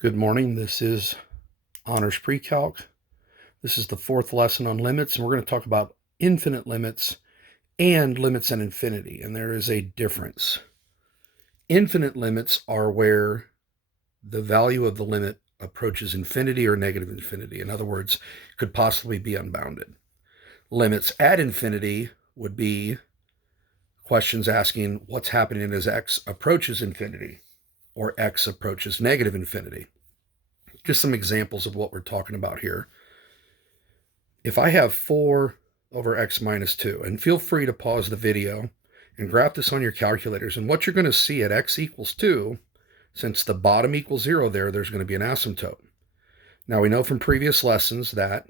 Good morning. This is Honors Pre-Calc. This is the fourth lesson on limits, and we're going to talk about infinite limits and limits and infinity, and there is a difference. Infinite limits are where the value of the limit approaches infinity or negative infinity. In other words, could possibly be unbounded. Limits at infinity would be questions asking what's happening as x approaches infinity or x approaches negative infinity. Just some examples of what we're talking about here. If I have 4 over x minus 2, and feel free to pause the video and graph this on your calculators, and what you're going to see at x equals 2, since the bottom equals 0 there's going to be an asymptote. Now we know from previous lessons that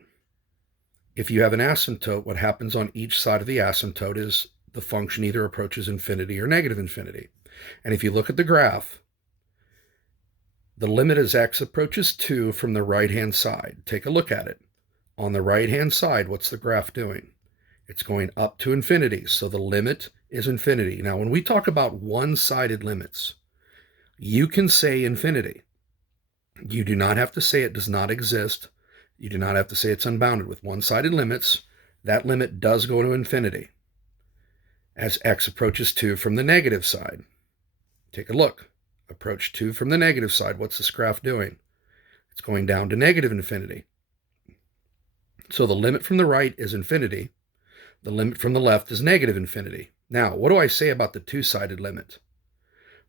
if you have an asymptote, what happens on each side of the asymptote is the function either approaches infinity or negative infinity. And if you look at the graph, the limit as x approaches 2 from the right-hand side. Take a look at it. On the right-hand side, what's the graph doing? It's going up to infinity, so the limit is infinity. Now, when we talk about one-sided limits, you can say infinity. You do not have to say it does not exist. You do not have to say it's unbounded. With one-sided limits, that limit does go to infinity as x approaches 2 from the negative side. Take a look. Approach 2 from the negative side. What's this graph doing? It's going down to negative infinity. So the limit from the right is infinity. The limit from the left is negative infinity. Now, what do I say about the two-sided limit?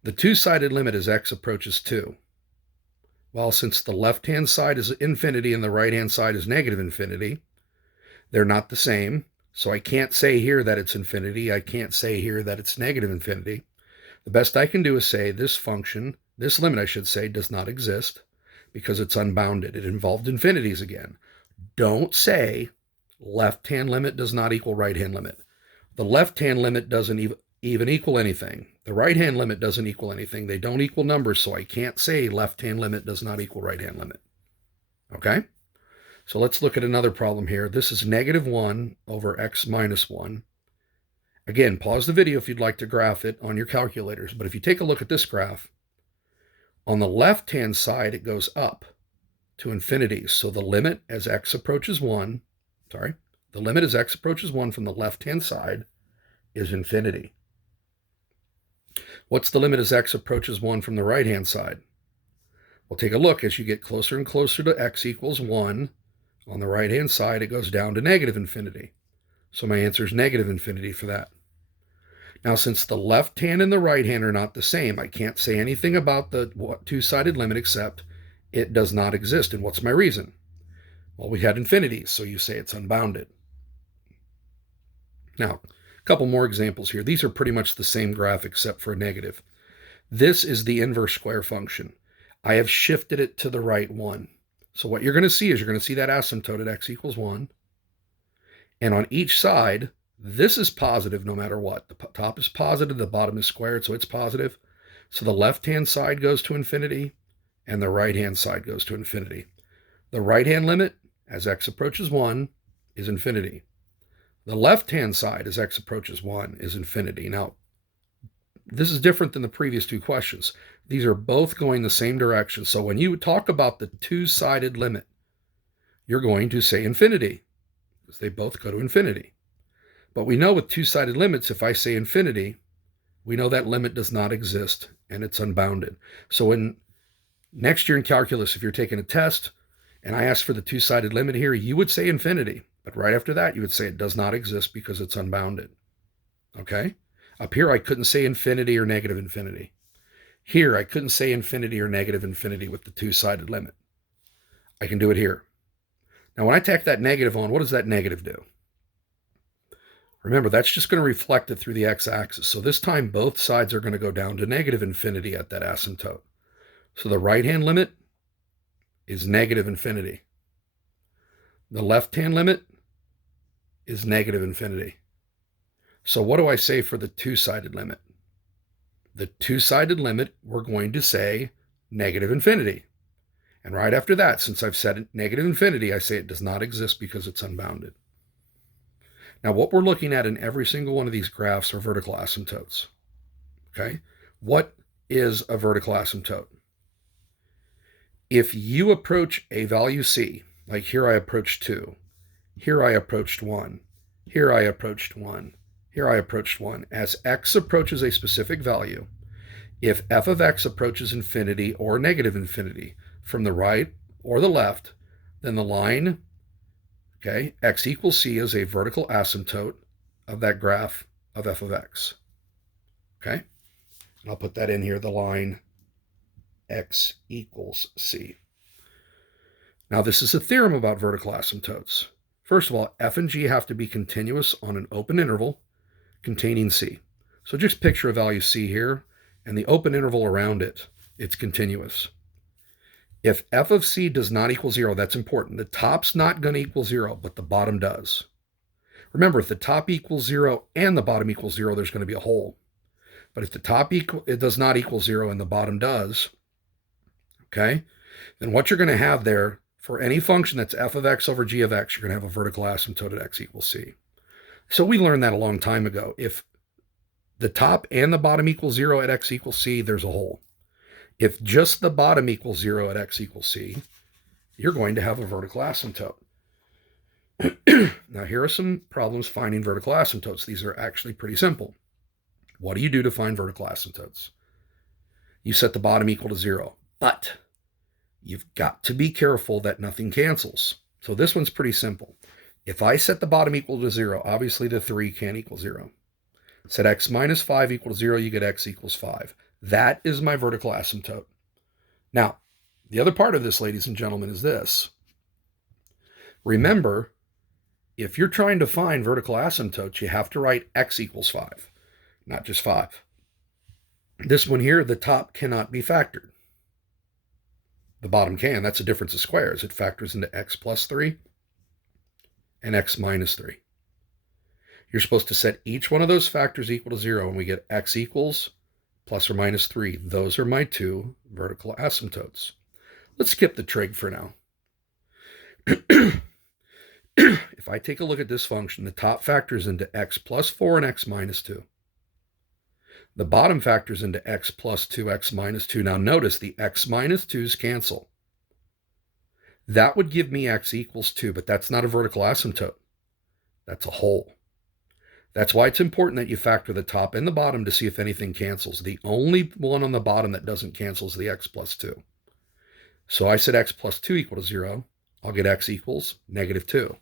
The two-sided limit as x approaches 2. Well, since the left-hand side is infinity and the right-hand side is negative infinity, they're not the same. So I can't say here that it's infinity. I can't say here that it's negative infinity. The best I can do is say this function, this limit I should say, does not exist because it's unbounded. It involved infinities again. Don't say left-hand limit does not equal right-hand limit. The left-hand limit doesn't even equal anything. The right-hand limit doesn't equal anything. They don't equal numbers, so I can't say left-hand limit does not equal right-hand limit. Okay? So let's look at another problem here. This is negative 1 over x minus 1. Again, pause the video if you'd like to graph it on your calculators. But if you take a look at this graph, on the left-hand side, it goes up to infinity. So the limit as x approaches 1, the limit as x approaches 1 from the left-hand side is infinity. What's the limit as x approaches 1 from the right-hand side? Well, take a look. As you get closer and closer to x equals 1, on the right-hand side, it goes down to negative infinity. So my answer is negative infinity for that. Now, since the left hand and the right hand are not the same, I can't say anything about the two-sided limit except it does not exist. And what's my reason? Well, we had infinities, so you say it's unbounded. Now, a couple more examples here. These are pretty much the same graph except for a negative. This is the inverse square function. I have shifted it to the right one. So what you're going to see is you're going to see that asymptote at x equals 1. And on each side, this is positive no matter what. The top is positive, the bottom is squared, so it's positive. So the left-hand side goes to infinity, and the right-hand side goes to infinity. The right-hand limit, as x approaches 1, is infinity. The left-hand side, as x approaches 1, is infinity. Now, this is different than the previous two questions. These are both going the same direction. So when you talk about the two-sided limit, you're going to say infinity, because they both go to infinity. But we know with two-sided limits, if I say infinity, we know that limit does not exist and it's unbounded. So next year in calculus, if you're taking a test and I ask for the two-sided limit here, you would say infinity. But right after that, you would say it does not exist because it's unbounded. Okay? Up here, I couldn't say infinity or negative infinity. Here, I couldn't say infinity or negative infinity with the two-sided limit. I can do it here. Now, when I tack that negative on, what does that negative do? Remember, that's just going to reflect it through the x-axis. So this time, both sides are going to go down to negative infinity at that asymptote. So the right-hand limit is negative infinity. The left-hand limit is negative infinity. So what do I say for the two-sided limit? The two-sided limit, we're going to say negative infinity. And right after that, since I've said negative infinity, I say it does not exist because it's unbounded. Now, what we're looking at in every single one of these graphs are vertical asymptotes. Okay? What is a vertical asymptote? If you approach a value c, like here I approached 2, here I approached 1, here I approached 1, here I approached 1. As x approaches a specific value, if f of x approaches infinity or negative infinity from the right or the left, then the line, okay, x equals c is a vertical asymptote of that graph of f of x. Okay? And I'll put that in here, the line x equals c. Now, this is a theorem about vertical asymptotes. First of all, f and g have to be continuous on an open interval containing c. So just picture a value c here, and the open interval around it, it's continuous. If f of c does not equal 0, that's important. The top's not going to equal 0, but the bottom does. Remember, if the top equals 0 and the bottom equals 0, there's going to be a hole. But if the top it does not equal 0 and the bottom does, okay, then what you're going to have there for any function that's f of x over g of x, you're going to have a vertical asymptote at x equals c. So we learned that a long time ago. If the top and the bottom equal 0 at x equals c, there's a hole. If just the bottom equals 0 at x equals c, you're going to have a vertical asymptote. Now, here are some problems finding vertical asymptotes. These are actually pretty simple. What do you do to find vertical asymptotes? You set the bottom equal to 0, but you've got to be careful that nothing cancels. So this one's pretty simple. If I set the bottom equal to 0, obviously the 3 can't equal 0. Set x minus 5 equals 0, you get x equals 5. That is my vertical asymptote. Now, the other part of this, ladies and gentlemen, is this. Remember, if you're trying to find vertical asymptotes, you have to write x equals 5, not just 5. This one here, the top cannot be factored. The bottom can. That's a difference of squares. It factors into x plus 3 and x minus 3. You're supposed to set each one of those factors equal to 0, and we get x equals plus or minus 3. Those are my two vertical asymptotes. Let's skip the trig for now. If I take a look at this function, the top factors into x plus 4 and x minus 2. The bottom factors into x plus 2, x minus 2. Now notice the x minus 2's cancel. That would give me x equals 2, but that's not a vertical asymptote. That's a hole. That's why it's important that you factor the top and the bottom to see if anything cancels. The only one on the bottom that doesn't cancel is the x plus 2. So I said x plus 2 equal to 0. I'll get x equals negative 2.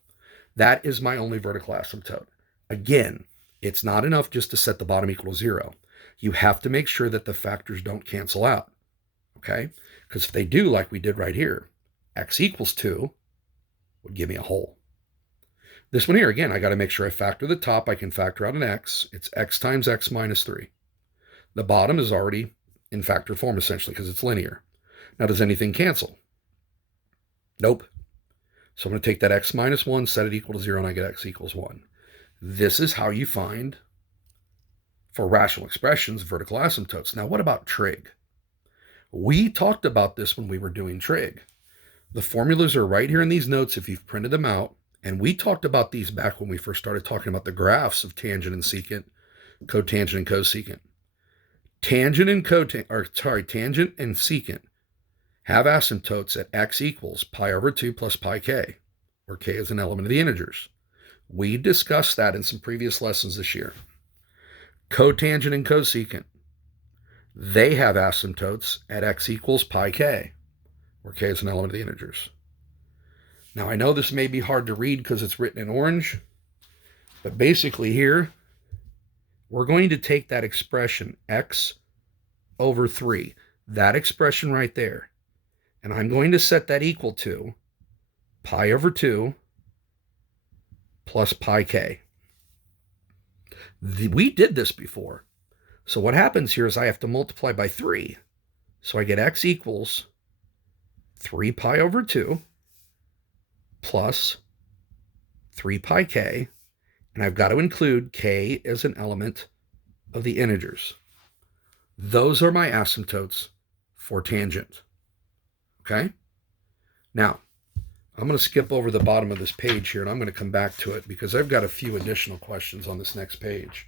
That is my only vertical asymptote. Again, it's not enough just to set the bottom equal to 0. You have to make sure that the factors don't cancel out, okay? Because if they do, like we did right here, x equals 2 would give me a hole. This one here, again, I got to make sure I factor the top. I can factor out an x. It's x times x minus 3. The bottom is already in factor form, essentially, because it's linear. Now, does anything cancel? Nope. So I'm going to take that x minus 1, set it equal to 0, and I get x equals 1. This is how you find, for rational expressions, vertical asymptotes. Now, what about trig? We talked about this when we were doing trig. The formulas are right here in these notes if you've printed them out. And we talked about these back when we first started talking about the graphs of tangent and secant, cotangent and cosecant. Tangent and secant have asymptotes at x equals pi over 2 plus pi k, where k is an element of the integers. We discussed that in some previous lessons this year. Cotangent and cosecant, they have asymptotes at x equals pi k, where k is an element of the integers. Now, I know this may be hard to read because it's written in orange, but basically here, we're going to take that expression, x over 3, that expression right there, and I'm going to set that equal to pi over 2 plus pi k. We did this before. So what happens here is I have to multiply by 3. So I get x equals 3 pi over 2 plus 3 pi k, and I've got to include k as an element of the integers. Those are my asymptotes for tangent. Okay? Now, I'm going to skip over the bottom of this page here, and I'm going to come back to it because I've got a few additional questions on this next page.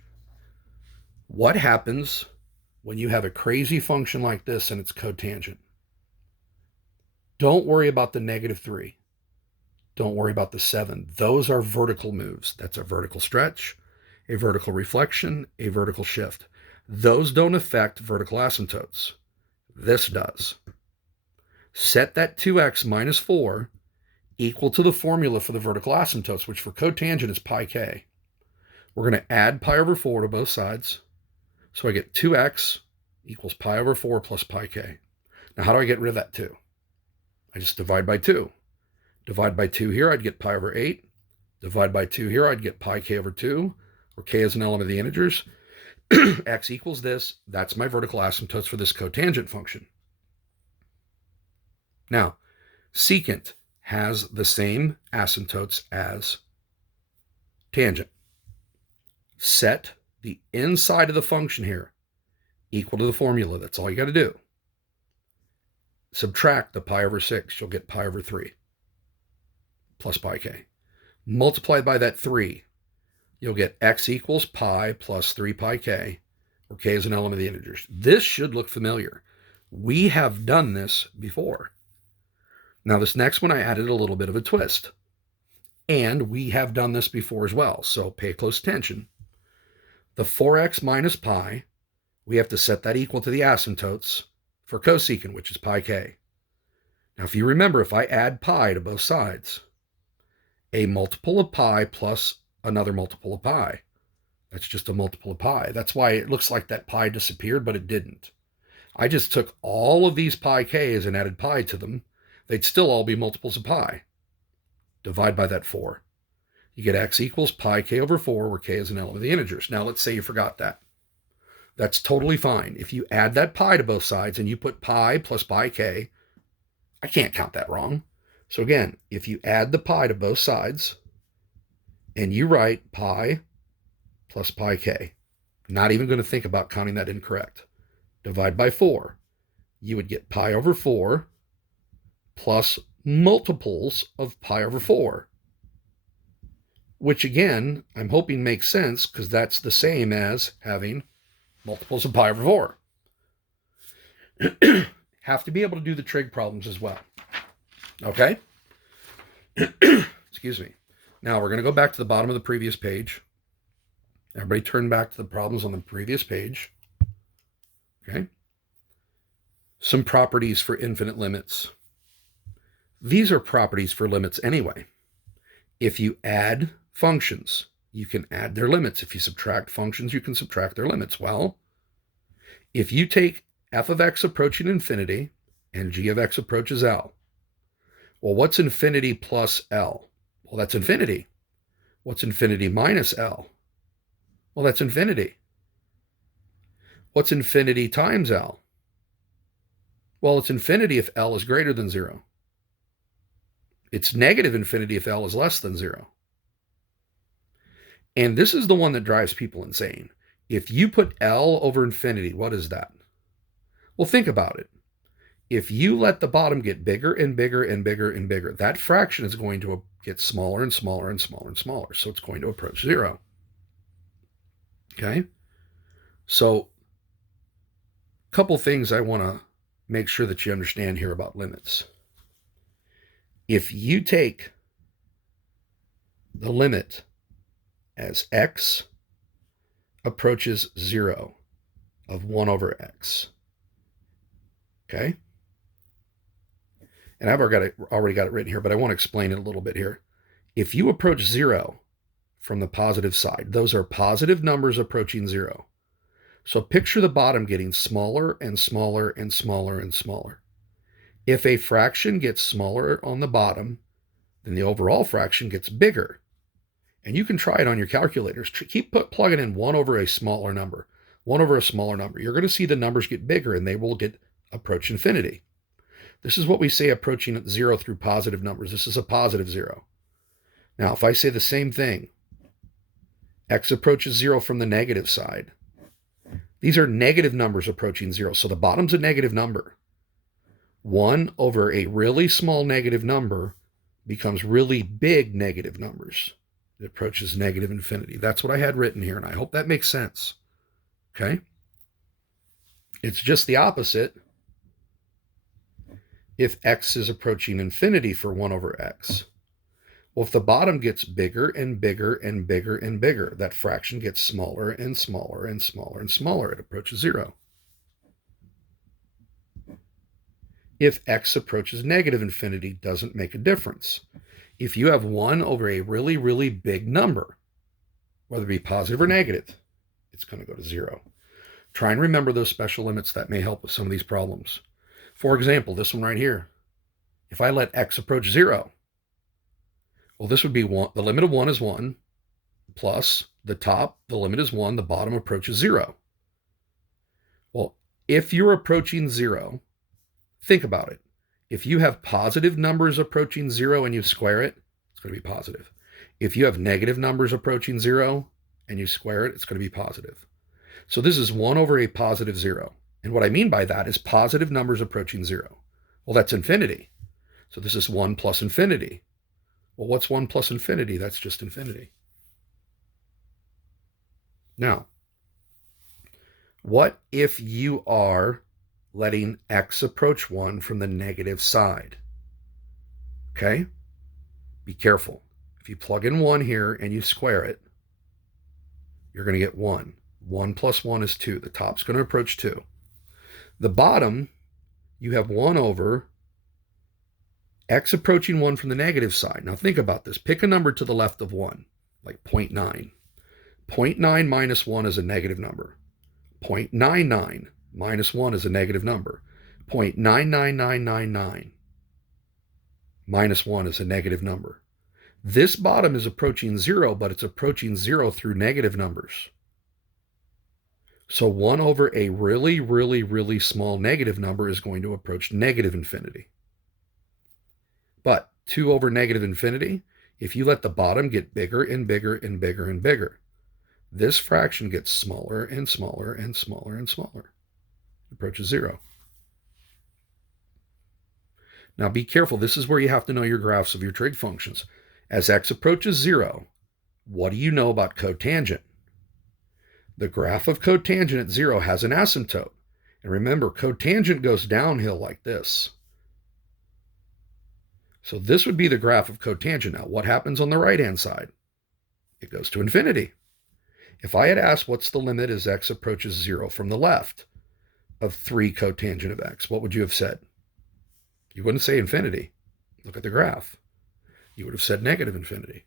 What happens when you have a crazy function like this and it's cotangent? Don't worry about the -3. Don't worry about the 7. Those are vertical moves. That's a vertical stretch, a vertical reflection, a vertical shift. Those don't affect vertical asymptotes. This does. Set that 2x minus 4 equal to the formula for the vertical asymptotes, which for cotangent is pi k. We're going to add pi over 4 to both sides. So I get 2x equals pi over 4 plus pi k. Now, how do I get rid of that 2? I just divide by 2. Divide by 2 here, I'd get pi over 8. Divide by 2 here, I'd get pi k over 2, where k is an element of the integers. X equals this. That's my vertical asymptotes for this cotangent function. Now, secant has the same asymptotes as tangent. Set the inside of the function here equal to the formula. That's all you got to do. Subtract the pi over 6. You'll get pi over 3 plus pi k. Multiply by that 3. You'll get x equals pi plus 3 pi k, where k is an element of the integers. This should look familiar. We have done this before. Now, this next one, I added a little bit of a twist. And we have done this before as well, so pay close attention. The 4x minus pi, we have to set that equal to the asymptotes for cosecant, which is pi k. Now, if you remember, if I add pi to both sides, a multiple of pi plus another multiple of pi, that's just a multiple of pi. That's why it looks like that pi disappeared, but it didn't. I just took all of these pi k's and added pi to them. They'd still all be multiples of pi. Divide by that 4. You get x equals pi k over 4, where k is an element of the integers. Now, let's say you forgot that. That's totally fine. If you add that pi to both sides and you put pi plus pi k, I can't count that wrong. So again, if you add the pi to both sides and you write pi plus pi k, not even going to think about counting that incorrect. Divide by 4. You would get pi over 4 plus multiples of pi over 4, which again, I'm hoping makes sense because that's the same as having multiples of pi over 4. Have to be able to do the trig problems as well. Okay? Excuse me. Now we're going to go back to the bottom of the previous page. Everybody turn back to the problems on the previous page. Okay? Some properties for infinite limits. These are properties for limits anyway. If you add functions, you can add their limits. If you subtract functions, you can subtract their limits. Well, if you take f of x approaching infinity and g of x approaches L, well, what's infinity plus L? Well, that's infinity. What's infinity minus L? Well, that's infinity. What's infinity times L? Well, it's infinity if L is greater than 0. It's negative infinity if L is less than 0. And this is the one that drives people insane. If you put L over infinity, what is that? Well, think about it. If you let the bottom get bigger and bigger and bigger and bigger, that fraction is going to get smaller and smaller and smaller and smaller. So it's going to approach 0. Okay? So a couple things I want to make sure that you understand here about limits. If you take the limit as x approaches 0 of 1 over x, okay? And I've already got it written here, but I want to explain it a little bit here. If you approach 0 from the positive side, those are positive numbers approaching 0. So picture the bottom getting smaller and smaller and smaller and smaller. If a fraction gets smaller on the bottom, then the overall fraction gets bigger. And you can try it on your calculators. Keep plugging in 1 over a smaller number, 1 over a smaller number. You're going to see the numbers get bigger and they will approach infinity. This is what we say approaching at 0 through positive numbers. This is a positive 0. Now, if I say the same thing, x approaches 0 from the negative side. These are negative numbers approaching 0. So the bottom's a negative number. 1 over a really small negative number becomes really big negative numbers. It approaches negative infinity. That's what I had written here, and I hope that makes sense. Okay? It's just the opposite if x is approaching infinity for 1 over x. Well, if the bottom gets bigger and bigger and bigger and bigger, that fraction gets smaller and smaller and smaller and smaller. It approaches 0. If x approaches negative infinity, doesn't make a difference. If you have 1 over a really, really big number, whether it be positive or negative, it's going to go to 0. Try and remember those special limits that may help with some of these problems. For example, this one right here. If I let x approach 0, well, this would be 1. The limit of 1 is 1, plus the top, the limit is 1, the bottom approaches 0. Well, if you're approaching 0, think about it. If you have positive numbers approaching 0 and you square it, it's going to be positive. If you have negative numbers approaching 0 and you square it, it's going to be positive. So this is 1 over a positive 0. And what I mean by that is positive numbers approaching 0. Well, that's infinity. So this is 1 plus infinity. Well, what's 1 plus infinity? That's just infinity. Now, what if you are letting x approach 1 from the negative side? Okay? Be careful. If you plug in 1 here and you square it, you're going to get 1. 1 plus 1 is 2. The top's going to approach 2. The bottom, you have 1 over x approaching 1 from the negative side. Now think about this. Pick a number to the left of 1, like 0.9. 0.9 minus 1 is a negative number. 0.99 minus 1 is a negative number. 0.99999 minus 1 is a negative number. This bottom is approaching 0, but it's approaching 0 through negative numbers. So 1 over a really, really, really small negative number is going to approach negative infinity. But 2 over negative infinity, if you let the bottom get bigger and bigger and bigger and bigger, this fraction gets smaller and smaller and smaller and smaller. It approaches 0. Now be careful. This is where you have to know your graphs of your trig functions. As x approaches 0, what do you know about cotangent? The graph of cotangent at 0 has an asymptote. And remember, cotangent goes downhill like this. So this would be the graph of cotangent. Now, what happens on the right-hand side? It goes to infinity. If I had asked what's the limit as x approaches 0 from the left of 3 cotangent of x, what would you have said? You wouldn't say infinity. Look at the graph. You would have said negative infinity.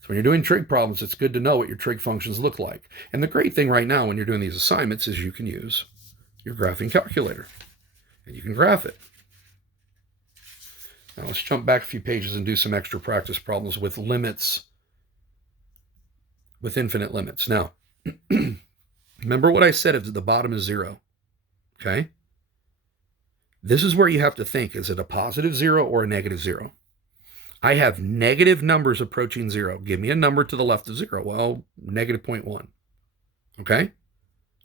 So when you're doing trig problems, it's good to know what your trig functions look like. And the great thing right now when you're doing these assignments is you can use your graphing calculator. And you can graph it. Now let's jump back a few pages and do some extra practice problems with limits, with infinite limits. Now, remember what I said at the bottom is 0, okay? This is where you have to think, is it a positive 0 or a negative 0? I have negative numbers approaching 0. Give me a number to the left of 0. Well, negative 0.1, okay?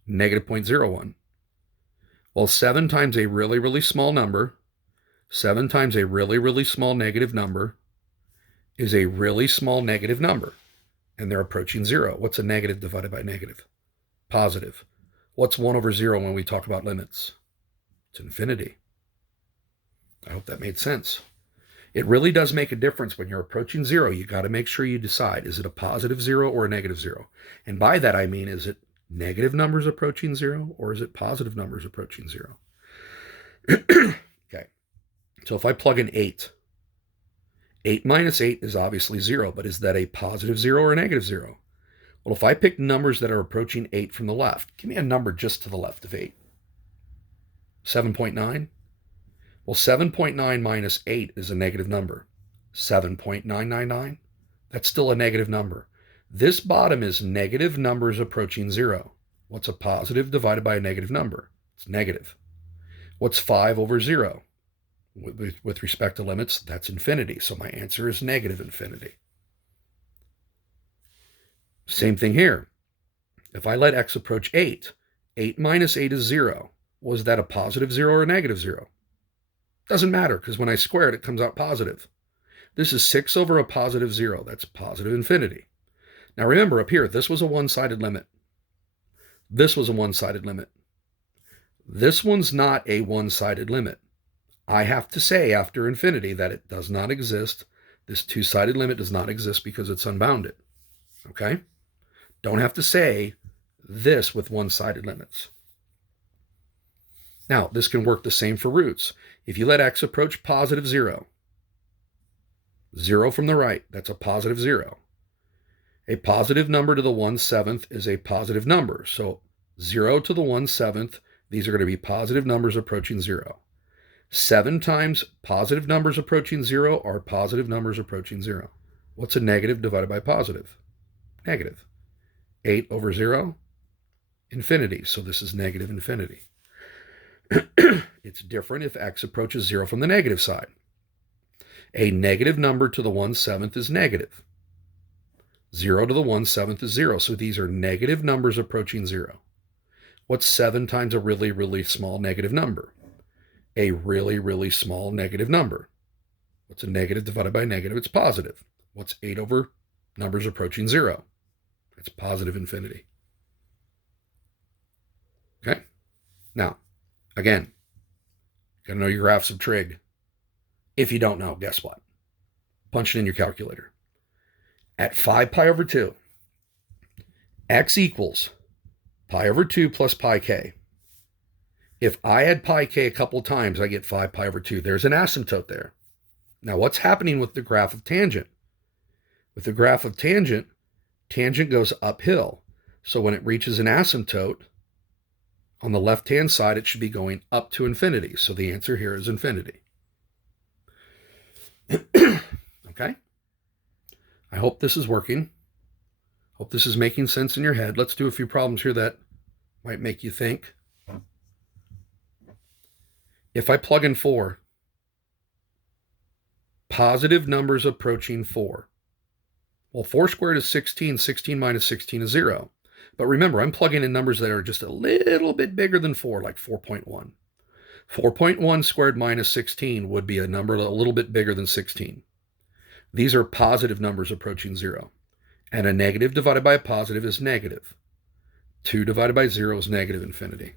Negative 0.01. Well, 7 times a really, really small number, 7 times a really, really small negative number is a really small negative number. And they're approaching 0. What's a negative divided by negative? Positive. What's 1 over 0 when we talk about limits? It's infinity. I hope that made sense. It really does make a difference when you're approaching 0. You got to make sure you decide, is it a positive 0 or a negative 0? And by that I mean, is it negative numbers approaching 0 or is it positive numbers approaching 0? Okay. So if I plug in 8, 8 minus 8 is obviously 0, but is that a positive 0 or a negative 0? Well, if I pick numbers that are approaching 8 from the left, give me a number just to the left of 8. 7.9? Well, 7.9 minus 8 is a negative number. 7.999? That's still a negative number. This bottom is negative numbers approaching 0. What's a positive divided by a negative number? It's negative. What's 5 over 0? With respect to limits, that's infinity. So my answer is negative infinity. Same thing here. If I let x approach 8, 8 minus 8 is 0. Was that a positive 0 or a negative 0? Doesn't matter, because when I square it, it comes out positive. This is 6 over a positive 0. That's positive infinity. Now remember, up here, this was a one-sided limit. This was a one-sided limit. This one's not a one-sided limit. I have to say after infinity that it does not exist. This two-sided limit does not exist because it's unbounded. Okay? Don't have to say this with one-sided limits. Now, this can work the same for roots. If you let x approach positive 0, 0 from the right, that's a positive 0. A positive number to the 1/7 is a positive number. So 0 to the 1/7, these are going to be positive numbers approaching 0. 7 times positive numbers approaching 0 are positive numbers approaching 0. What's a negative divided by positive? Negative. 8 over 0, infinity. So this is negative infinity. It's different if x approaches 0 from the negative side. A negative number to the 1/7 is negative. 0 to the 1/7 is 0. So these are negative numbers approaching 0. What's 7 times a really, really small negative number? A really, really small negative number. What's a negative divided by negative? It's positive. What's 8 over numbers approaching 0? It's positive infinity. Okay? Now, again, you gotta know your graphs of trig. If you don't know, guess what? Punch it in your calculator. At 5 pi over 2, x equals pi over 2 plus pi k. If I add pi k a couple of times, I get 5 pi over 2. There's an asymptote there. Now, what's happening with the graph of tangent? With the graph of tangent, tangent goes uphill. So when it reaches an asymptote, on the left-hand side, it should be going up to infinity. So the answer here is infinity. Okay? I hope this is working. Hope this is making sense in your head. Let's do a few problems here that might make you think. If I plug in 4, positive numbers approaching 4. Well, 4 squared is 16. 16 minus 16 is 0. But remember, I'm plugging in numbers that are just a little bit bigger than 4, like 4.1. 4.1 squared minus 16 would be a number a little bit bigger than 16. These are positive numbers approaching 0. And a negative divided by a positive is negative. 2 divided by 0 is negative infinity.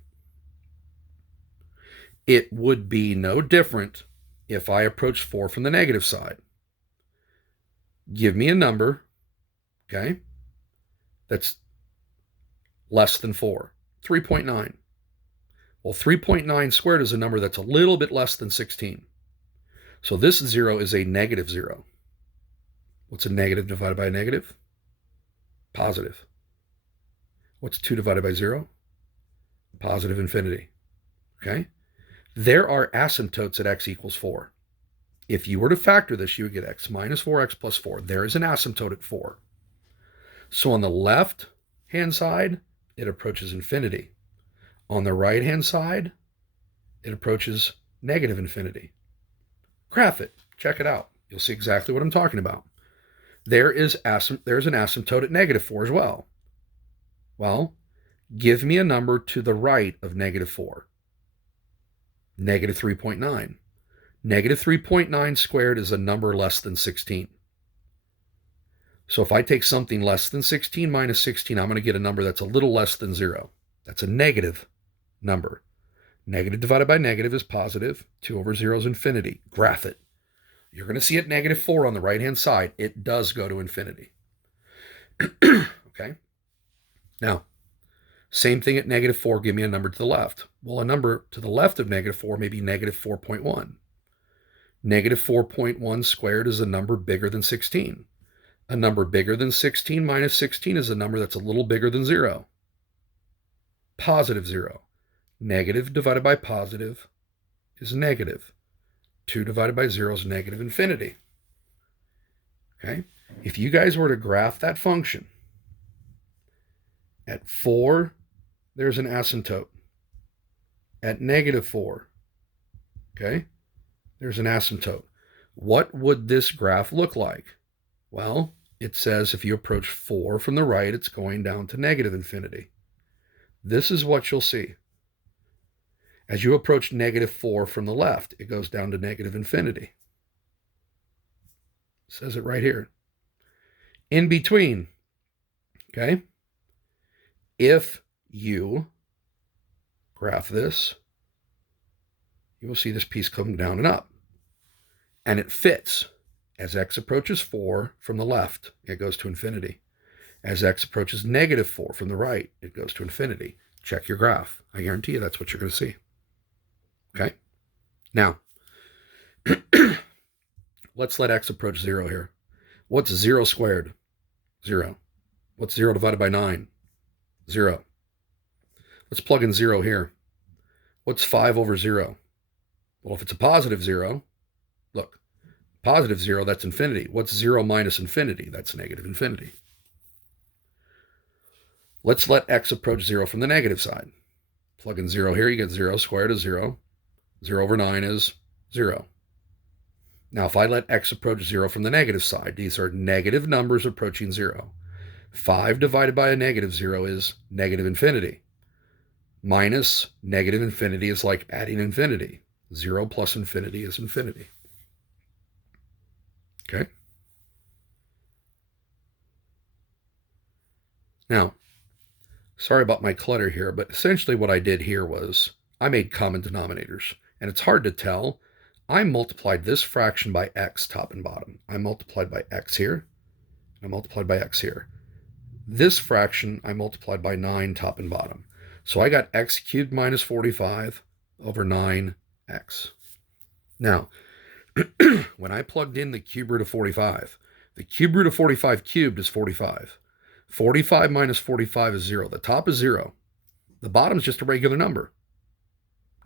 It would be no different if I approach 4 from the negative side. Give me a number, okay, that's less than 4. 3.9. Well, 3.9 squared is a number that's a little bit less than 16. So this 0 is a negative 0. What's a negative divided by a negative? Positive. What's 2 divided by 0? Positive infinity. Okay? There are asymptotes at x equals 4. If you were to factor this, you would get x minus 4x plus 4. There is an asymptote at 4. So on the left-hand side, it approaches infinity. On the right-hand side, it approaches negative infinity. Graph it. Check it out. You'll see exactly what I'm talking about. There's an asymptote at negative 4 as well. Well, give me a number to the right of negative 4. Negative 3.9. Negative 3.9 squared is a number less than 16. So if I take something less than 16 minus 16, I'm going to get a number that's a little less than 0. That's a negative number. Negative divided by negative is positive. 2 over 0 is infinity. Graph it. You're going to see at negative 4 on the right-hand side. It does go to infinity. Okay? Now, same thing at negative 4. Give me a number to the left. Well, a number to the left of negative 4 may be negative 4.1. Negative 4.1 squared is a number bigger than 16. A number bigger than 16 minus 16 is a number that's a little bigger than 0. Positive 0. Negative divided by positive is negative. 2 divided by 0 is negative infinity. Okay? If you guys were to graph that function, at 4, there's an asymptote. At negative 4, okay, there's an asymptote. What would this graph look like? Well, it says if you approach 4 from the right, it's going down to negative infinity. This is what you'll see. As you approach negative 4 from the left, it goes down to negative infinity. It says it right here. In between, okay, if you graph this, you will see this piece come down and up. And it fits. As x approaches 4 from the left, it goes to infinity. As x approaches -4 from the right, it goes to infinity. Check your graph. I guarantee you that's what you're going to see. Okay? Now, let's let x approach 0 here. What's 0 squared? 0. What's 0 divided by 9? 0. Let's plug in 0 here. What's 5 over 0? Well, if it's a positive 0, look, positive 0, that's infinity. What's 0 minus infinity? That's negative infinity. Let's let x approach 0 from the negative side. Plug in 0 here, you get 0 squared is 0. 0 over 9 is 0. Now, if I let x approach 0 from the negative side, these are negative numbers approaching 0. 5 divided by a negative 0 is negative infinity. Minus negative infinity is like adding infinity. 0 plus infinity is infinity. Okay? Now, sorry about my clutter here, but essentially what I did here was I made common denominators. And it's hard to tell. I multiplied this fraction by x top and bottom. I multiplied by x here, and I multiplied by x here. This fraction I multiplied by 9 top and bottom. So I got x cubed minus 45 over 9x. Now, when I plugged in the cube root of 45, the cube root of 45 cubed is 45. 45 minus 45 is 0. The top is 0. The bottom is just a regular number.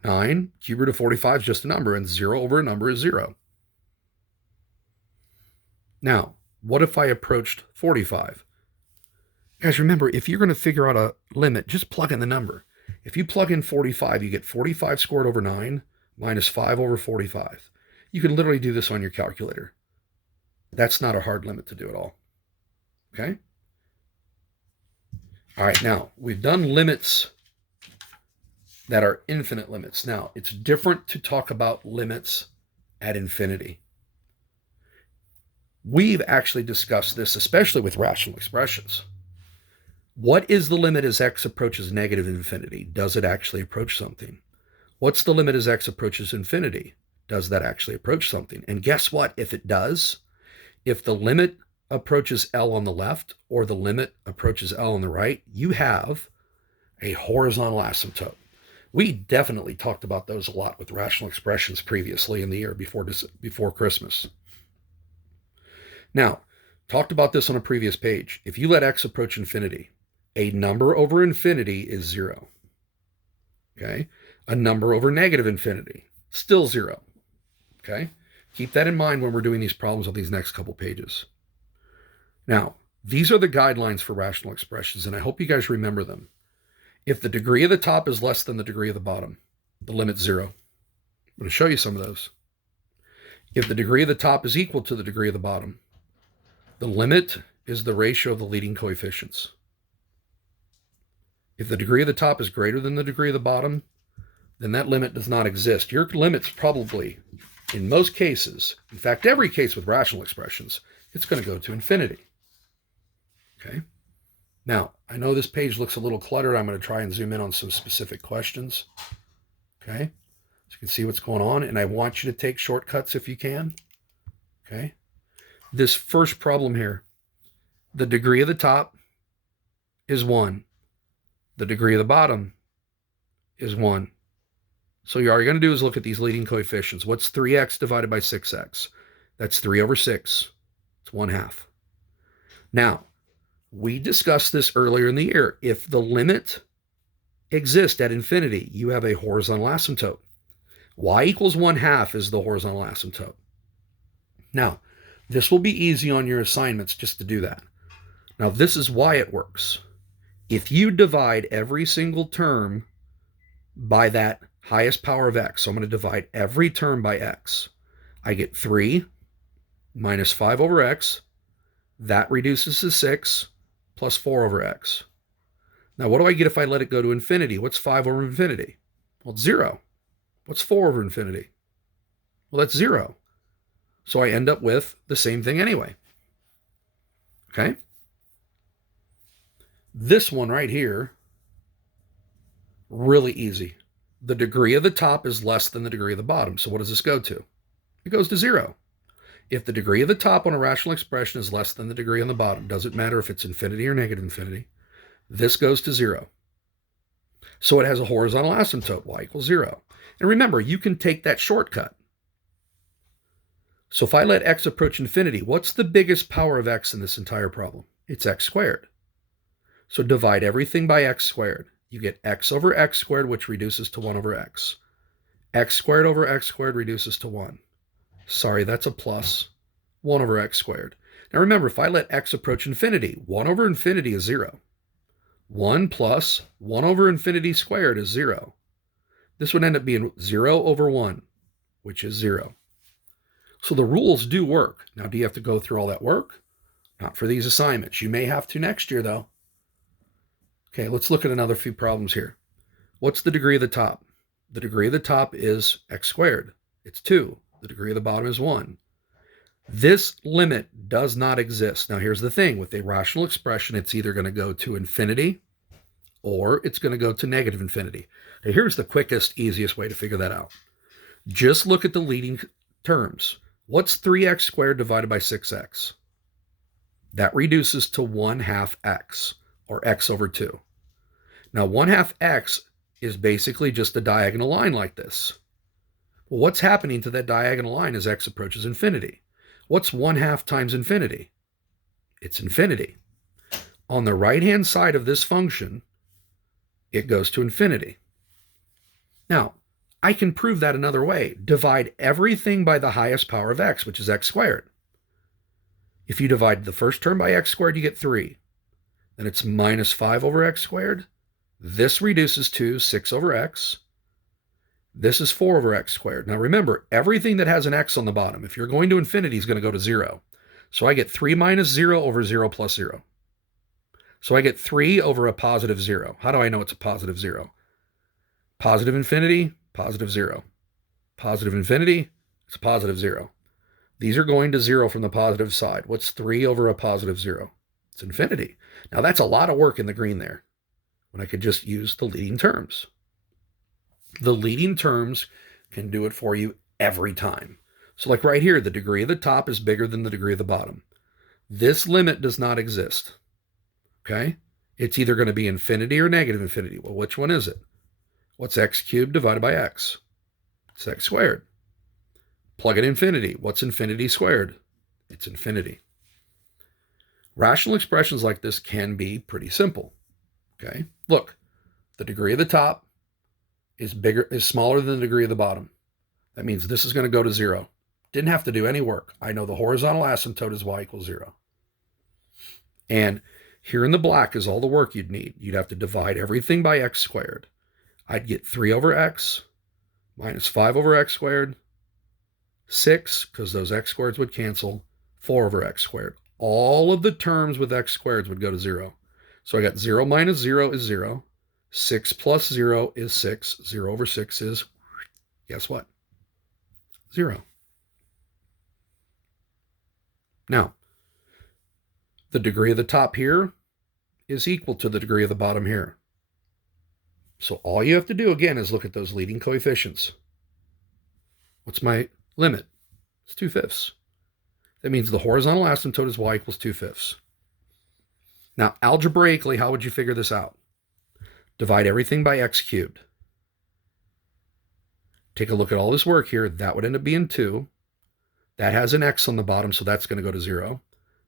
9, cube root of 45 is just a number, and 0 over a number is 0. Now, what if I approached 45? Guys, remember, if you're going to figure out a limit, just plug in the number. If you plug in 45, you get 45 squared over 9 minus 5 over 45. You can literally do this on your calculator. That's not a hard limit to do at all. Okay? All right, now, we've done limits that are infinite limits. Now, it's different to talk about limits at infinity. We've actually discussed this, especially with rational expressions. What is the limit as x approaches negative infinity? Does it actually approach something? What's the limit as x approaches infinity? Does that actually approach something? And guess what? If it does, if the limit approaches L on the left or the limit approaches L on the right, you have a horizontal asymptote. We definitely talked about those a lot with rational expressions previously in the year before Christmas. Now, talked about this on a previous page. If you let x approach infinity, a number over infinity is 0. Okay? A number over negative infinity, still 0. Okay? Keep that in mind when we're doing these problems on these next couple pages. Now, these are the guidelines for rational expressions, and I hope you guys remember them. If the degree of the top is less than the degree of the bottom, the limit's 0. I'm going to show you some of those. If the degree of the top is equal to the degree of the bottom, the limit is the ratio of the leading coefficients. If the degree of the top is greater than the degree of the bottom, then that limit does not exist. Your limit's probably, in most cases, in fact, every case with rational expressions, it's going to go to infinity. Okay? Now, I know this page looks a little cluttered. I'm going to try and zoom in on some specific questions. Okay? So you can see what's going on, and I want you to take shortcuts if you can. Okay? This first problem here, the degree of the top is 1. The degree of the bottom is 1. So all you're going to do is look at these leading coefficients. What's 3x divided by 6x? That's 3 over 6. It's 1/2. Now, we discussed this earlier in the year. If the limit exists at infinity, you have a horizontal asymptote. Y equals 1/2 is the horizontal asymptote. Now, this will be easy on your assignments just to do that. Now, this is why it works. If you divide every single term by that highest power of x, so I'm going to divide every term by x, I get 3 minus 5 over x. That reduces to 6 plus 4 over x. Now, what do I get if I let it go to infinity? What's 5 over infinity? Well, it's 0. What's 4 over infinity? Well, that's 0. So I end up with the same thing anyway. Okay? This one right here, really easy. the degree of the top is less than the degree of the bottom. So what does this go to? It goes to 0. If the degree of the top on a rational expression is less than the degree on the bottom, doesn't matter if it's infinity or negative infinity, this goes to 0. So it has a horizontal asymptote, y equals 0. And remember, you can take that shortcut. So if I let x approach infinity, what's the biggest power of x in this entire problem? It's x squared. So divide everything by x squared. You get x over x squared, which reduces to 1 over x. X squared over x squared reduces to 1. Sorry, that's a plus. 1 over x squared. Now remember, if I let x approach infinity, 1 over infinity is 0. 1 plus 1 over infinity squared is 0. This would end up being 0 over 1, which is 0. So the rules do work. Now, do you have to go through all that work? Not for these assignments. You may have to next year, though. Okay, let's look at another few problems here. What's the degree of the top? The degree of the top is x squared. It's 2. The degree of the bottom is 1. This limit does not exist. Now, here's the thing. With a rational expression, it's either going to go to infinity or it's going to go to negative infinity. Now, here's the quickest, easiest way to figure that out. Just look at the leading terms. What's 3x squared divided by 6x? That reduces to 1/2 x, or x over 2. Now, 1/2 x is basically just a diagonal line like this. Well, what's happening to that diagonal line as x approaches infinity? What's 1/2 times infinity? It's infinity. On the right-hand side of this function, it goes to infinity. Now, I can prove that another way. Divide everything by the highest power of x, which is x squared. If you divide the first term by x squared, you get 3. Then it's minus 5 over x squared. This reduces to 6 over x. This is 4 over x squared. Now remember, everything that has an x on the bottom, if you're going to infinity, is going to go to 0. So I get 3 minus 0 over 0 plus 0. So I get 3 over a positive 0. How do I know it's a positive 0? Positive infinity, positive 0. Positive infinity, it's a positive 0. These are going to 0 from the positive side. What's 3 over a positive 0? It's infinity. Now that's a lot of work in the green there, when I could just use the leading terms. The leading terms can do it for you every time. So like right here, the degree of the top is bigger than the degree of the bottom. This limit does not exist. Okay? It's either going to be infinity or negative infinity. Well, which one is it? What's x cubed divided by x? It's x squared. Plug in infinity. What's infinity squared? It's infinity. Rational expressions like this can be pretty simple. Okay? Look, the degree of the top is smaller than the degree of the bottom. That means this is going to go to 0. Didn't have to do any work. I know the horizontal asymptote is y equals 0. And here in the black is all the work you'd need. You'd have to divide everything by x squared. I'd get 3 over x minus 5 over x squared, 6, because those x squareds would cancel, 4 over x squared. All of the terms with x squareds would go to 0. So I got 0 minus 0 is 0. 6 plus 0 is 6. 0 over 6 is, guess what? 0. Now, the degree of the top here is equal to the degree of the bottom here. So all you have to do, again, is look at those leading coefficients. What's my limit? It's 2/5. That means the horizontal asymptote is y equals 2/5. Now, algebraically, how would you figure this out? Divide everything by x cubed. Take a look at all this work here. That would end up being 2. That has an x on the bottom, so that's going to go to 0.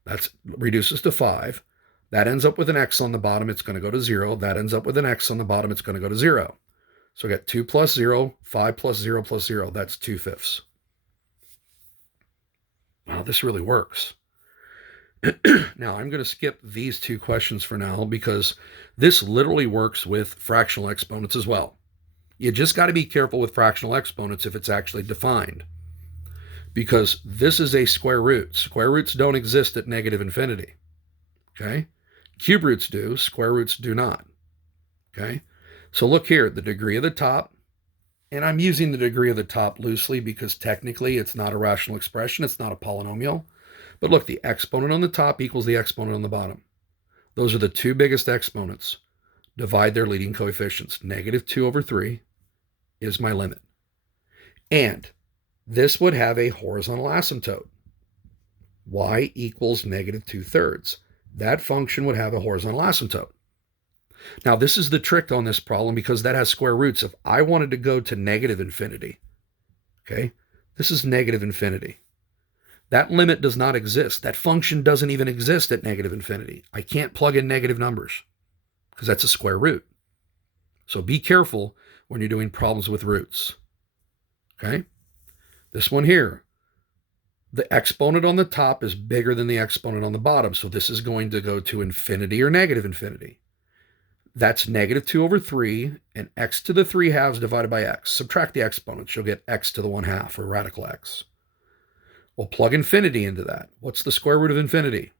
That reduces to 5. That ends up with an x on the bottom. It's going to go to 0. That ends up with an x on the bottom. It's going to go to 0. So I got 2 plus 0, 5 plus 0 plus 0. That's 2/5. Wow, this really works. Now, I'm going to skip these two questions for now because this literally works with fractional exponents as well. You just got to be careful with fractional exponents if it's actually defined, because this is a square root. Square roots don't exist at negative infinity. Okay? Cube roots do. Square roots do not. Okay? So look here, the degree of the top, and I'm using the degree of the top loosely because technically it's not a rational expression. It's not a polynomial. But look, the exponent on the top equals the exponent on the bottom. Those are the two biggest exponents. Divide their leading coefficients. Negative 2 over 3 is my limit. And this would have a horizontal asymptote. Y equals negative 2/3. That function would have a horizontal asymptote. Now, this is the trick on this problem because that has square roots. If I wanted to go to negative infinity, okay, this is negative infinity. That limit does not exist. That function doesn't even exist at negative infinity. I can't plug in negative numbers because that's a square root. So be careful when you're doing problems with roots. Okay? This one here, the exponent on the top is bigger than the exponent on the bottom. So this is going to go to infinity or negative infinity. That's negative 2 over 3, and x to the 3/2 divided by x. Subtract the exponents, you'll get x to the 1/2, or radical x. We'll plug infinity into that. What's the square root of infinity?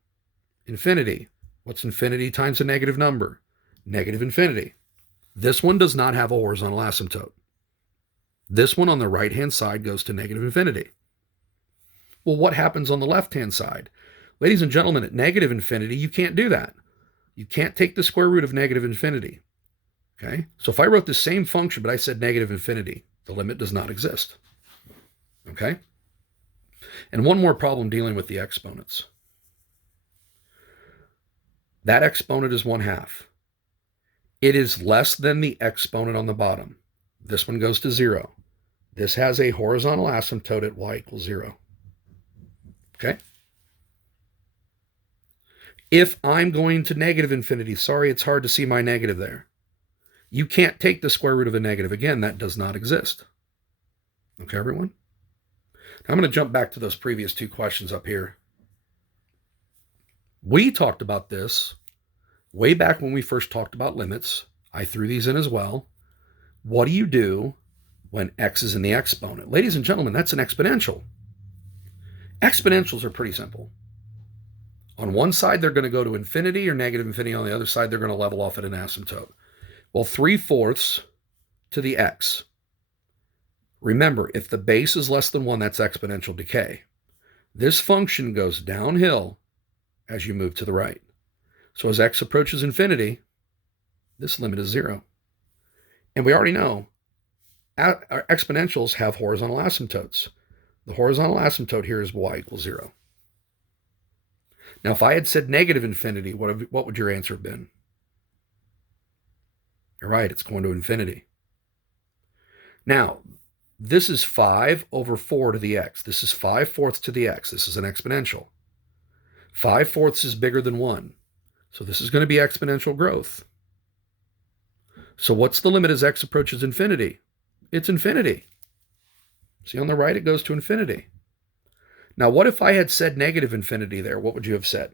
Infinity. What's infinity times a negative number? Negative infinity. This one does not have a horizontal asymptote. This one on the right-hand side goes to negative infinity. Well, what happens on the left-hand side? Ladies and gentlemen, at negative infinity, you can't do that. You can't take the square root of negative infinity. Okay? So if I wrote the same function, but I said negative infinity, the limit does not exist. Okay? And one more problem dealing with the exponents. That exponent is 1/2. It is less than the exponent on the bottom. This one goes to 0. This has a horizontal asymptote at y equals 0. Okay? If I'm going to negative infinity, sorry, it's hard to see my negative there. You can't take the square root of a negative. Again, that does not exist. Okay, everyone? Now I'm going to jump back to those previous two questions up here. We talked about this way back when we first talked about limits. I threw these in as well. What do you do when x is in the exponent? Ladies and gentlemen, that's an exponential. Exponentials are pretty simple. On one side, they're going to go to infinity or negative infinity. On the other side, they're going to level off at an asymptote. Well, 3/4 to the x. Remember, if the base is less than 1, that's exponential decay. This function goes downhill as you move to the right. So as x approaches infinity, this limit is 0. And we already know our exponentials have horizontal asymptotes. The horizontal asymptote here is y equals 0. Now, if I had said negative infinity, what would your answer have been? You're right, it's going to infinity. Now, this is 5 over 4 to the x. This is 5/4 to the x. This is an exponential. 5/4 is bigger than 1. So this is going to be exponential growth. So what's the limit as x approaches infinity? It's infinity. See, on the right, it goes to infinity. Now, what if I had said negative infinity there? What would you have said?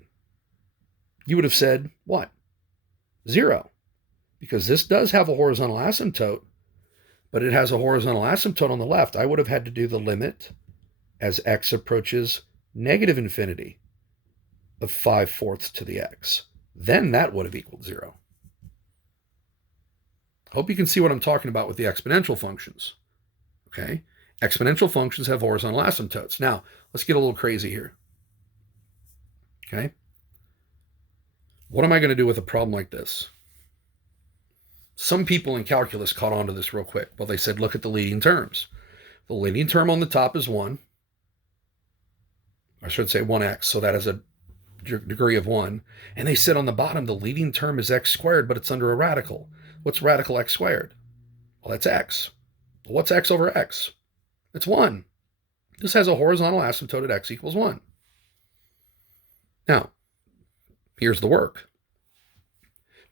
You would have said what? 0. Because this does have a horizontal asymptote, but it has a horizontal asymptote on the left. I would have had to do the limit as x approaches negative infinity of 5/4 to the x. Then that would have equaled 0. Hope you can see what I'm talking about with the exponential functions. Okay? Exponential functions have horizontal asymptotes. Now, let's get a little crazy here. Okay? What am I going to do with a problem like this? Some people in calculus caught on to this real quick. Well, they said, look at the leading terms. The leading term on the top is 1. I should say 1x, so that has a degree of 1. And they said on the bottom, the leading term is x squared, but it's under a radical. What's radical x squared? Well, that's x. Well, what's x over x? It's 1. This has a horizontal asymptote at x equals 1. Now, here's the work.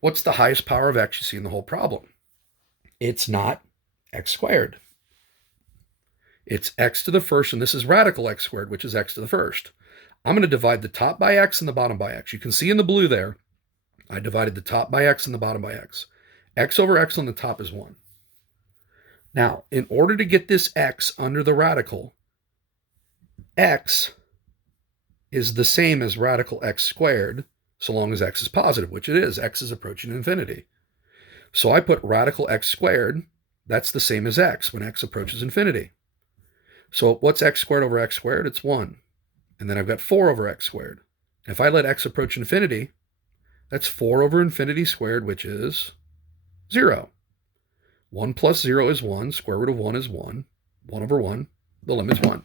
What's the highest power of x you see in the whole problem? It's not x squared. It's x to the first, and this is radical x squared, which is x to the first. I'm going to divide the top by x and the bottom by x. You can see in the blue there, I divided the top by x and the bottom by x. X over x on the top is 1. Now, in order to get this x under the radical, x is the same as radical x squared, so long as x is positive, which it is. X is approaching infinity. So I put radical x squared, that's the same as x when x approaches infinity. So what's x squared over x squared? It's 1. And then I've got 4 over x squared. If I let x approach infinity, that's 4 over infinity squared, which is 0. 1 plus 0 is 1. Square root of 1 is 1. 1 over 1. The limit's 1.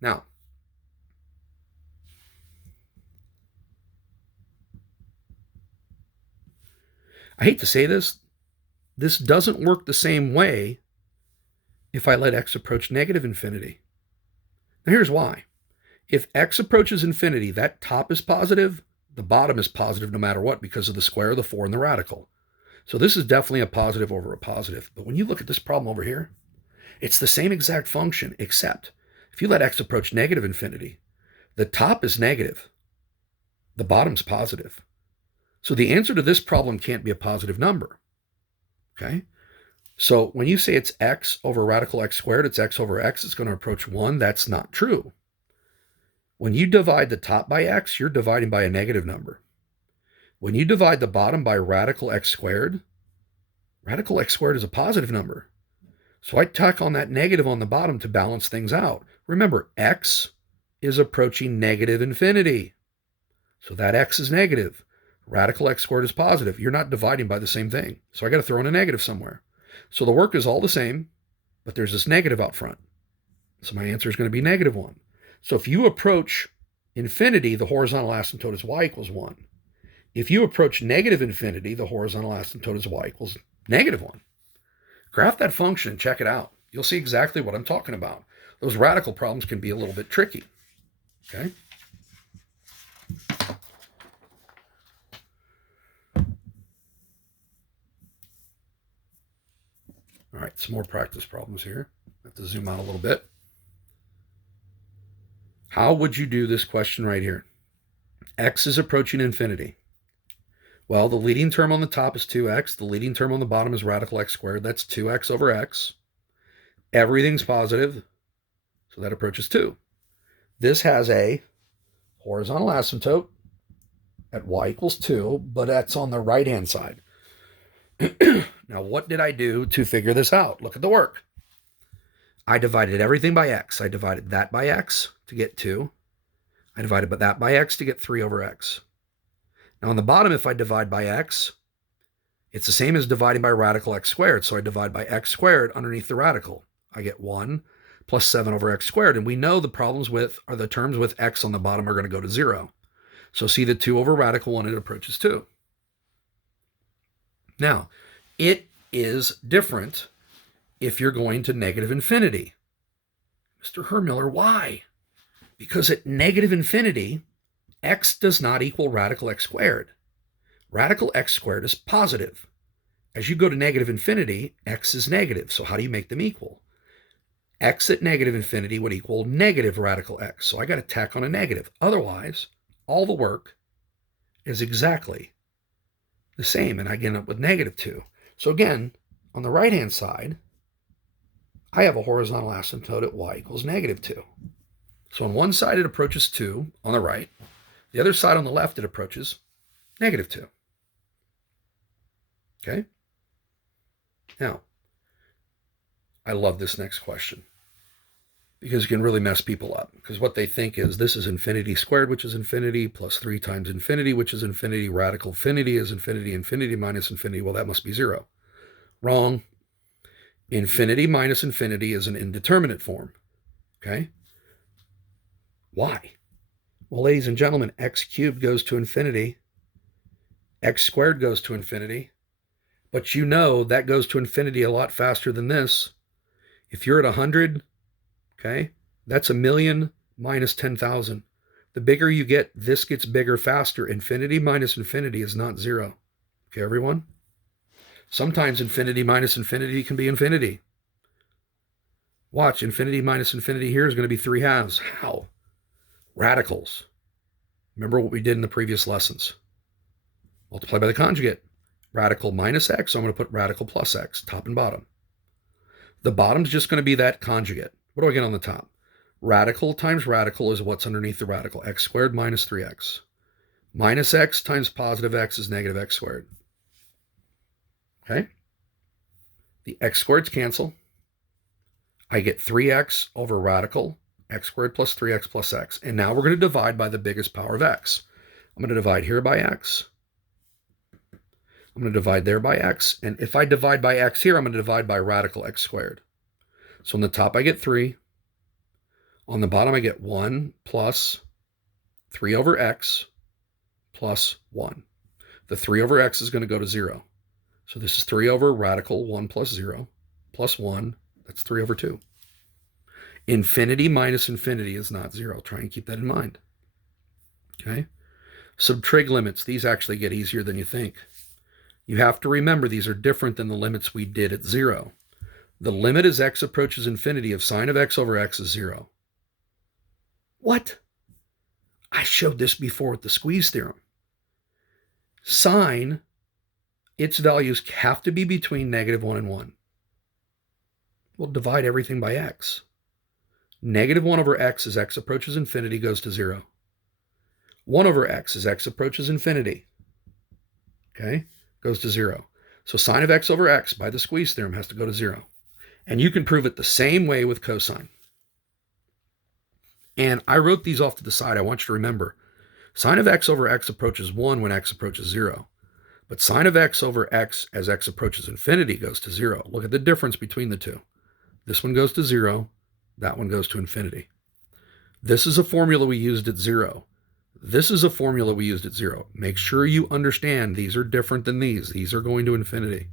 Now, I hate to say this. This doesn't work the same way if I let x approach negative infinity. Now, here's why. If x approaches infinity, that top is positive, the bottom is positive no matter what because of the square, the 4, and the radical. So this is definitely a positive over a positive. But when you look at this problem over here, it's the same exact function, except if you let x approach negative infinity, the top is negative, the bottom's positive. So the answer to this problem can't be a positive number, okay? So when you say it's x over radical x squared, it's x over x, it's going to approach 1. That's not true. When you divide the top by x, you're dividing by a negative number. When you divide the bottom by radical x squared is a positive number. So I tack on that negative on the bottom to balance things out. Remember, x is approaching negative infinity. So that x is negative. Radical x squared is positive. You're not dividing by the same thing. So I got to throw in a negative somewhere. So the work is all the same, but there's this negative out front. So my answer is going to be negative 1. So if you approach infinity, the horizontal asymptote is y equals 1. If you approach negative infinity, the horizontal asymptote is y equals negative 1. Graph that function and check it out. You'll see exactly what I'm talking about. Those radical problems can be a little bit tricky, okay? All right, some more practice problems here. I have to zoom out a little bit. How would you do this question right here? X is approaching infinity. Well, the leading term on the top is 2x. The leading term on the bottom is radical x squared. That's 2x over x. Everything's positive, so that approaches 2. This has a horizontal asymptote at y equals 2, but that's on the right-hand side. Now, what did I do to figure this out? Look at the work. I divided everything by x. I divided that by x to get 2. I divided that by x to get 3 over x. Now on the bottom, if I divide by x, it's the same as dividing by radical x squared. So I divide by x squared underneath the radical. I get 1 plus 7 over x squared. And we know the problems with, or the terms with x on the bottom are going to go to 0. So see the 2 over radical 1, it approaches 2. Now, it is different if you're going to negative infinity. Mr. Hermiller, why? Because at negative infinity, x does not equal radical x squared. Radical x squared is positive. As you go to negative infinity, x is negative. So how do you make them equal? X at negative infinity would equal negative radical x. So I got to tack on a negative. Otherwise, all the work is exactly the same, and I end up with negative 2. So again, on the right-hand side, I have a horizontal asymptote at y equals negative 2. So on one side, it approaches 2 on the right. The other side on the left, it approaches negative 2. Okay? Now, I love this next question because it can really mess people up. Because what they think is this is infinity squared, which is infinity, plus 3 times infinity, which is infinity. Radical infinity is infinity. Infinity minus infinity, well, that must be 0. Wrong. Infinity minus infinity is an indeterminate form. Okay? Why? Well, ladies and gentlemen, x cubed goes to infinity. X squared goes to infinity. But you know that goes to infinity a lot faster than this. If you're at 100, okay, that's 1,000,000 minus 10,000. The bigger you get, this gets bigger faster. Infinity minus infinity is not 0. Okay, everyone? Sometimes infinity minus infinity can be infinity. Watch, infinity minus infinity here is going to be 3 halves. How? Radicals. Remember what we did in the previous lessons. Multiply by the conjugate. Radical minus x, so I'm going to put radical plus x, top and bottom. The bottom's just going to be that conjugate. What do I get on the top? Radical times radical is what's underneath the radical. X squared minus 3x. Minus x times positive x is negative x squared. Okay? The x squareds cancel. I get 3x over radical x squared plus 3x plus x. And now we're going to divide by the biggest power of x. I'm going to divide here by x. I'm I'm going to divide there by x. And if I divide by x here, I'm going to divide by radical x squared. So on the top, I get 3. On the bottom, I get 1 plus 3 over x plus 1. The 3 over x is going to go to 0. So this is 3 over radical 1 plus 0 plus 1. That's 3 over 2. Infinity minus infinity is not 0. Try and keep that in mind. Okay? Subtrig limits. These actually get easier than you think. You have to remember these are different than the limits we did at 0. The limit as x approaches infinity of sine of x over x is 0. What? I showed this before with the squeeze theorem. Sine, its values have to be between -1 and 1. We'll divide everything by x. -1 over x as x approaches infinity goes to 0. 1 over x as x approaches infinity, okay, goes to 0. So sine of x over x by the squeeze theorem has to go to 0. And you can prove it the same way with cosine. And I wrote these off to the side. I want you to remember, sine of x over x approaches 1 when x approaches 0. But sine of x over x as x approaches infinity goes to 0. Look at the difference between the two. This one goes to 0. That one goes to infinity. This is a formula we used at 0. This is a formula we used at 0. Make sure you understand these are different than these. These are going to infinity.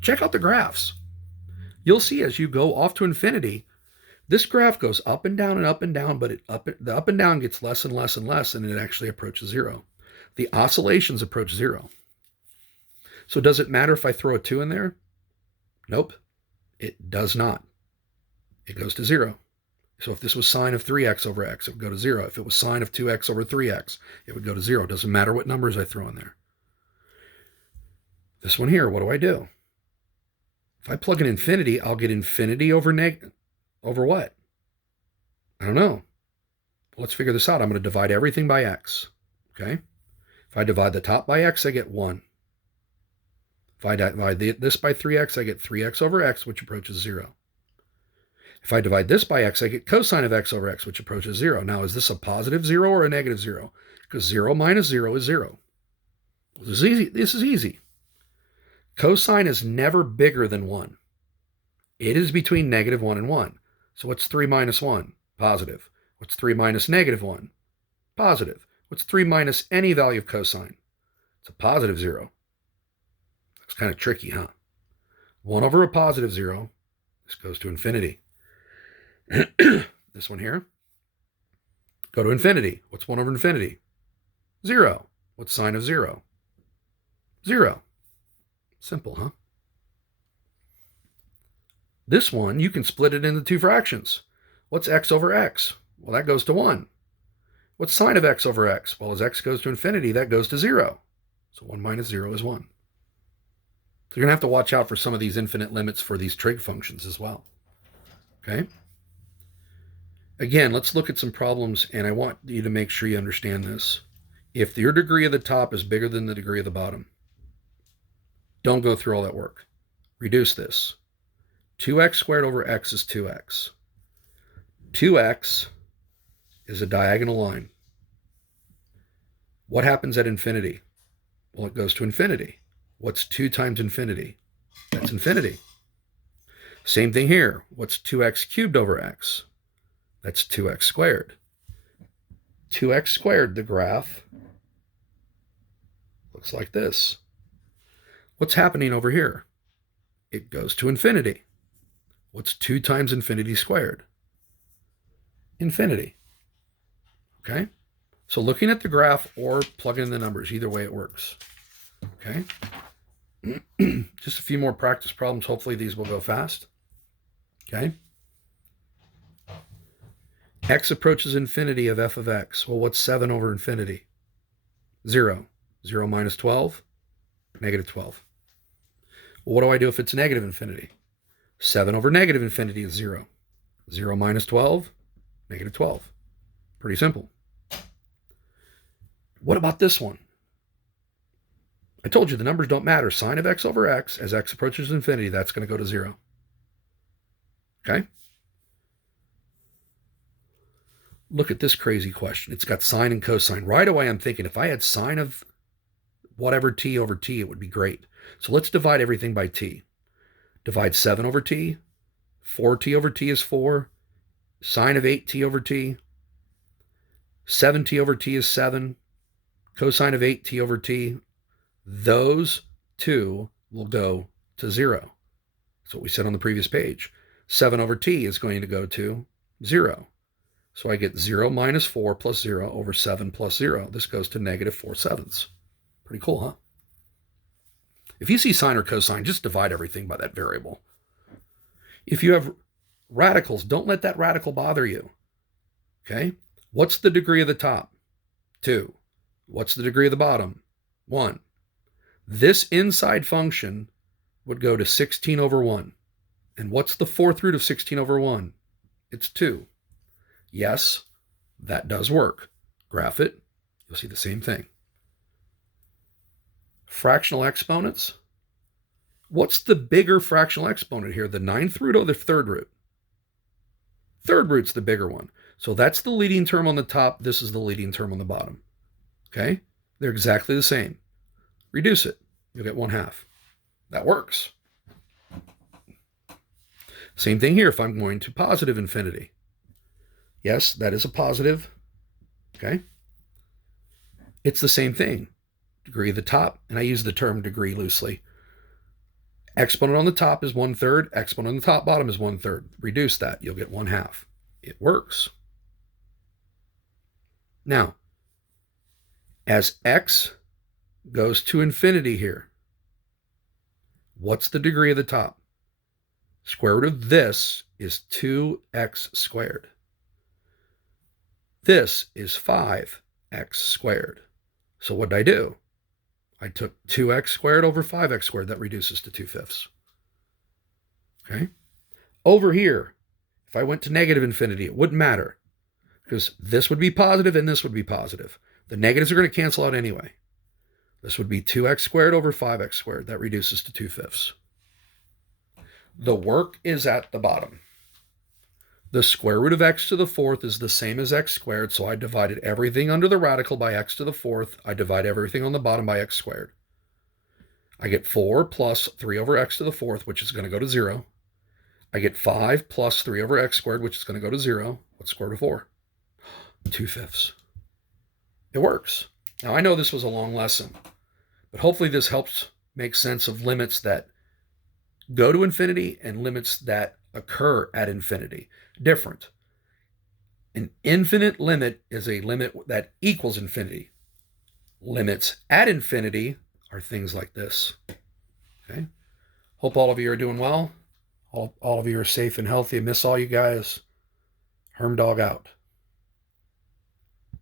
Check out the graphs. You'll see as you go off to infinity, this graph goes up and down, but the up and down gets less and less and less, and it actually approaches 0. The oscillations approach 0. So does it matter if I throw a 2 in there? Nope, it does not. It goes to 0. So if this was sine of 3x over x, it would go to 0. If it was sine of 2x over 3x, it would go to 0. It doesn't matter what numbers I throw in there. This one here, what do? If I plug in infinity, I'll get infinity over what? I don't know. Well, let's figure this out. I'm going to divide everything by x. Okay? If I divide the top by x, I get 1. If I divide this by 3x, I get 3x over x, which approaches 0. If I divide this by x, I get cosine of x over x, which approaches 0. Now, is this a positive 0 or a negative 0? Because 0 minus 0 is 0. This is easy. This is easy. Cosine is never bigger than 1. It is between -1 and 1. So what's 3 minus 1? Positive. What's 3 minus -1? Positive. What's 3 minus any value of cosine? It's a positive 0. It's kind of tricky, huh? 1 over a positive 0. This goes to infinity. This one here. Go to infinity. What's 1 over infinity? 0. What's sine of 0? 0. Simple, huh? This one, you can split it into 2 fractions. What's x over x? Well, that goes to 1. What's sine of x over x? Well, as x goes to infinity, that goes to 0. So 1 minus 0 is 1. So you're going to have to watch out for some of these infinite limits for these trig functions as well. Okay? Again, let's look at some problems, and I want you to make sure you understand this. If your degree of the top is bigger than the degree of the bottom, don't go through all that work. Reduce this. 2x squared over x is 2x. 2x is a diagonal line. What happens at infinity? Well, it goes to infinity. What's 2 times infinity? That's infinity. Same thing here. What's 2x cubed over x? That's 2x squared. 2x squared, the graph looks like this. What's happening over here? It goes to infinity. What's 2 times infinity squared? Infinity. Okay? So looking at the graph or plugging in the numbers, either way it works. Okay? Just a few more practice problems. Hopefully these will go fast. Okay? X approaches infinity of f of x. Well, what's 7 over infinity? 0. 0 minus 12? Negative 12. Well, what do I do if it's negative infinity? 7 over negative infinity is 0. 0 minus 12? Negative 12. Pretty simple. What about this one? I told you the numbers don't matter. Sine of x over x, as x approaches infinity, that's going to go to 0. Okay? Look at this crazy question. It's got sine and cosine. Right away, I'm thinking if I had sine of whatever t over t, it would be great. So let's divide everything by t. Divide 7 over t. 4t over t is 4. Sine of 8t over t. 7t over t is 7. Cosine of 8t over t. Those two will go to 0. That's what we said on the previous page. 7 over t is going to go to 0. So I get 0 minus 4 plus 0 over 7 plus 0. This goes to negative 4/7. Pretty cool, huh? If you see sine or cosine, just divide everything by that variable. If you have radicals, don't let that radical bother you. Okay? What's the degree of the top? 2. What's the degree of the bottom? 1. This inside function would go to 16 over 1. And what's the fourth root of 16 over 1? It's 2. Yes, that does work. Graph it. You'll see the same thing. Fractional exponents. What's the bigger fractional exponent here? The 9th root or the 3rd root? 3rd root's the bigger one. So that's the leading term on the top. This is the leading term on the bottom. Okay? They're exactly the same. Reduce it. You'll get 1/2. That works. Same thing here if I'm going to positive infinity. Yes, that is a positive. Okay? It's the same thing. Degree of the top, and I use the term degree loosely. Exponent on the top is 1/3. Exponent on the top bottom is 1/3. Reduce that. You'll get 1/2. It works. Now, as x goes to infinity here, what's the degree of the top? Square root of this is 2x squared. This is 5x squared. So what did I do? I took 2x squared over 5x squared. That reduces to 2/5. Okay? Over here, if I went to negative infinity, it wouldn't matter because this would be positive and this would be positive. The negatives are going to cancel out anyway. This would be 2x squared over 5x squared. That reduces to 2/5. The work is at the bottom. The square root of x to the 4th is the same as x squared, so I divided everything under the radical by x to the 4th. I divide everything on the bottom by x squared. I get 4 plus 3 over x to the 4th, which is going to go to 0. I get 5 plus 3 over x squared, which is going to go to 0. What's square root of 4? 2/5. It works. Now, I know this was a long lesson, but hopefully this helps make sense of limits that go to infinity and limits that occur at infinity. Different. An infinite limit is a limit that equals infinity. Limits at infinity are things like this. Okay? Hope all of you are doing well. All of you are safe and healthy. I miss all you guys. Herm Dog out.